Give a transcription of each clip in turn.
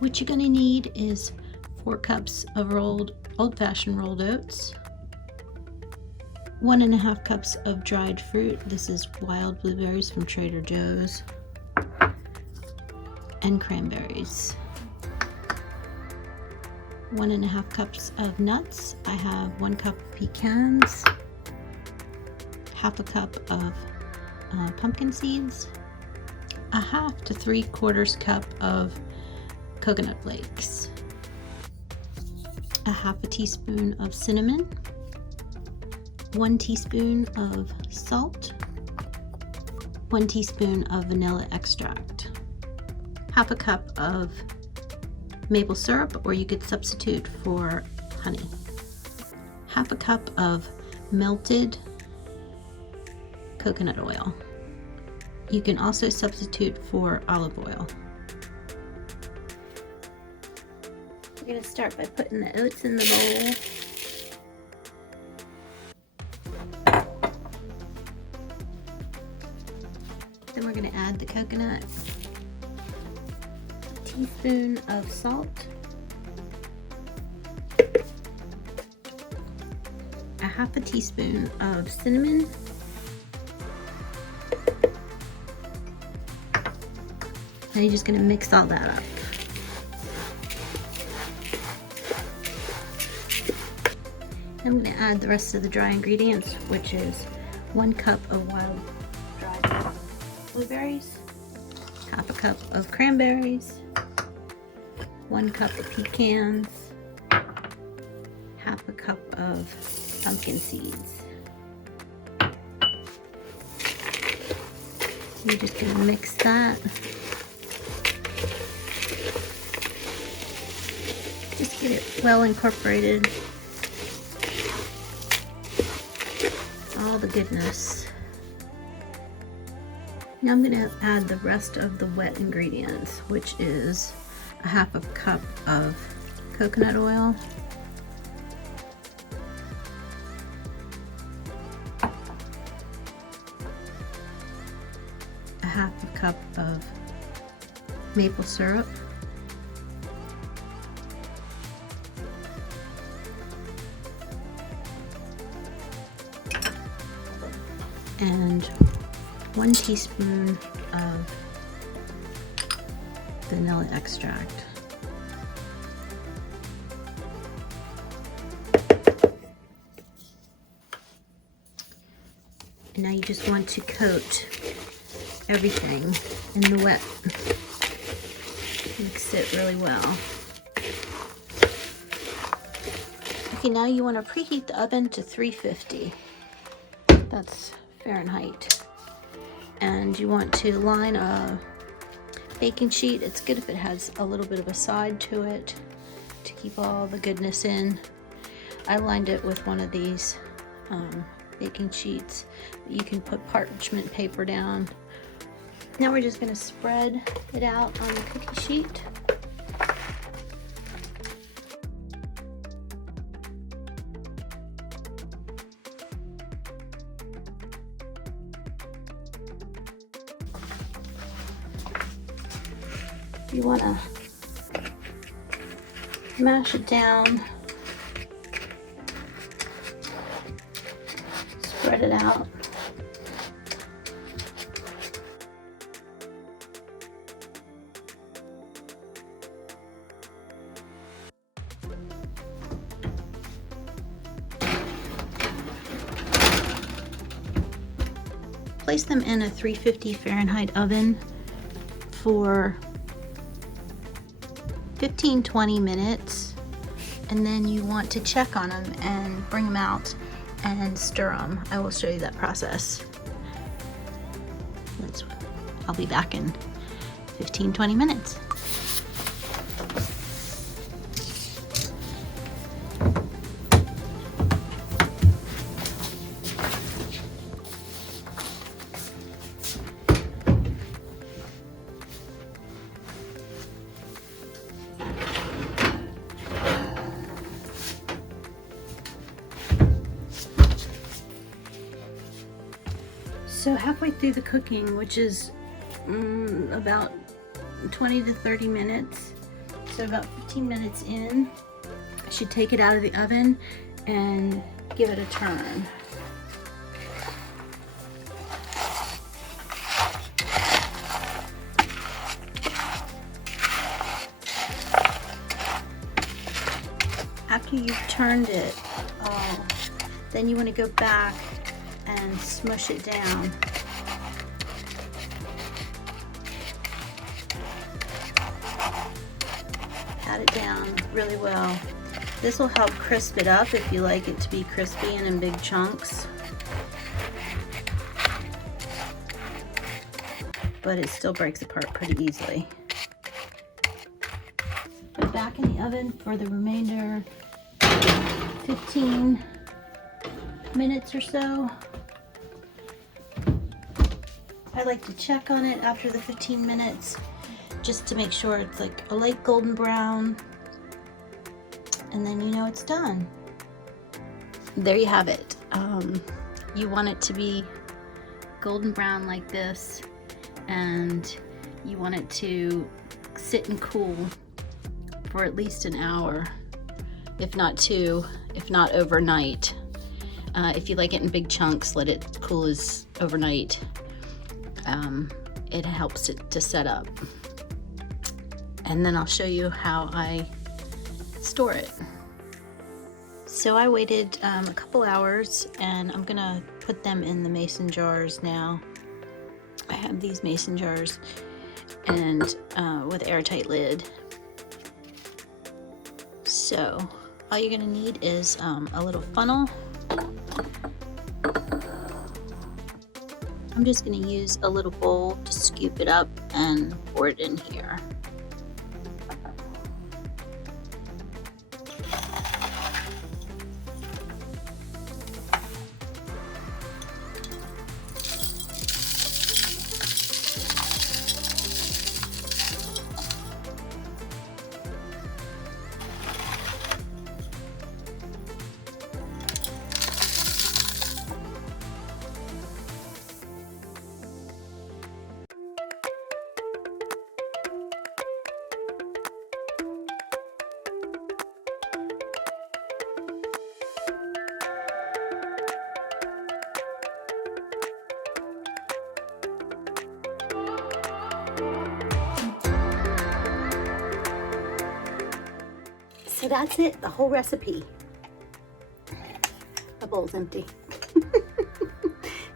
What you're going to need is 4 cups of old-fashioned rolled oats, 1.5 cups of dried fruit. This is wild blueberries from Trader Joe's, and cranberries. 1.5 cups of nuts. I have 1 cup of pecans, half a cup of pumpkin seeds, a 1/2 to 3/4 cup of coconut flakes, a 1/2 teaspoon of cinnamon, 1 teaspoon of salt, 1 teaspoon of vanilla extract, 1/2 cup of maple syrup, or you could substitute for honey, 1/2 cup of melted coconut oil. You can also substitute for olive oil. We're going to start by putting the oats in the bowl. Then we're going to add the coconut, a teaspoon of salt, a 1/2 teaspoon of cinnamon, and you're just going to mix all that up. I'm going to add the rest of the dry ingredients, which is 1 cup of wild dried blueberries, 1/2 cup of cranberries, 1 cup of pecans, 1/2 cup of pumpkin seeds. You're just going to mix that. Just get it well incorporated. All the goodness. Now I'm going to add the rest of the wet ingredients, which is a 1/2 cup of coconut oil, a 1/2 cup of maple syrup, and 1 teaspoon of vanilla extract. And now you just want to coat everything in the wet. Mix it really well. Okay, now you want to preheat the oven to 350. That's Fahrenheit. And you want to line a baking sheet. It's good if it has a little bit of a side to it to keep all the goodness in. I lined it with one of these baking sheets. You can put parchment paper down. Now we're just going to spread it out on the cookie sheet. You want to mash it down, spread it out. Place them in a 350 Fahrenheit oven for 15-20 minutes, and then you want to check on them and bring them out and stir them. I will show you that process. I'll be back in 15-20 minutes. So halfway through the cooking, which is about 20 to 30 minutes, so about 15 minutes in, I should take it out of the oven and give it a turn. After you've turned it, then you want to go back and smush it down. Pat it down really well. This will help crisp it up if you like it to be crispy and in big chunks. But it still breaks apart pretty easily. Put it back in the oven for the remainder 15 minutes or so. I like to check on it after the 15 minutes just to make sure it's like a light golden brown, and then you know it's done. There you have it. You want it to be golden brown like this, and you want it to sit and cool for at least an hour, if not 2, if not overnight. If you like it in big chunks, let it cool as overnight. It helps it to set up. And then I'll show you how I store it. So I waited a couple hours, and I'm gonna put them in the mason jars now. I have these mason jars and with airtight lid. So all you're gonna need is a little funnel. I'm just going to use a little bowl to scoop it up and pour it in here. So that's it, the whole recipe. My bowl's empty.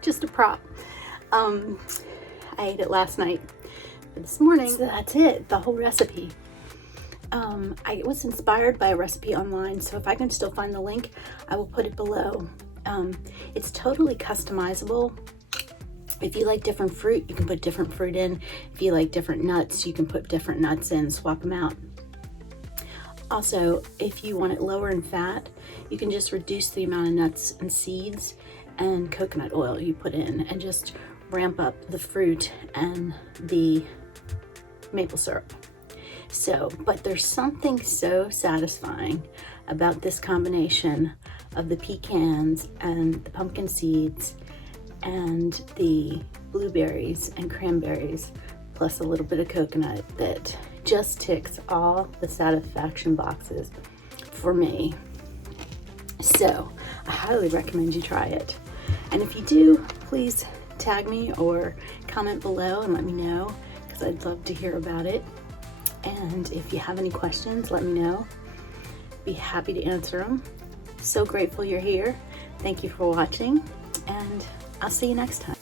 Just a prop. I ate it last night. But this morning, so that's it, the whole recipe. I was inspired by a recipe online, so if I can still find the link, I will put it below. It's totally customizable. If you like different fruit, you can put different fruit in. If you like different nuts, you can put different nuts in, swap them out. Also, if you want it lower in fat, you can just reduce the amount of nuts and seeds and coconut oil you put in and just ramp up the fruit and the maple syrup. So, but there's something so satisfying about this combination of the pecans and the pumpkin seeds and the blueberries and cranberries, plus a little bit of coconut, that just ticks all the satisfaction boxes for me. So I highly recommend you try it. And if you do, please tag me or comment below and let me know, because I'd love to hear about it. And if you have any questions, let me know. Be happy to answer them. So grateful you're here. Thank you for watching, and I'll see you next time.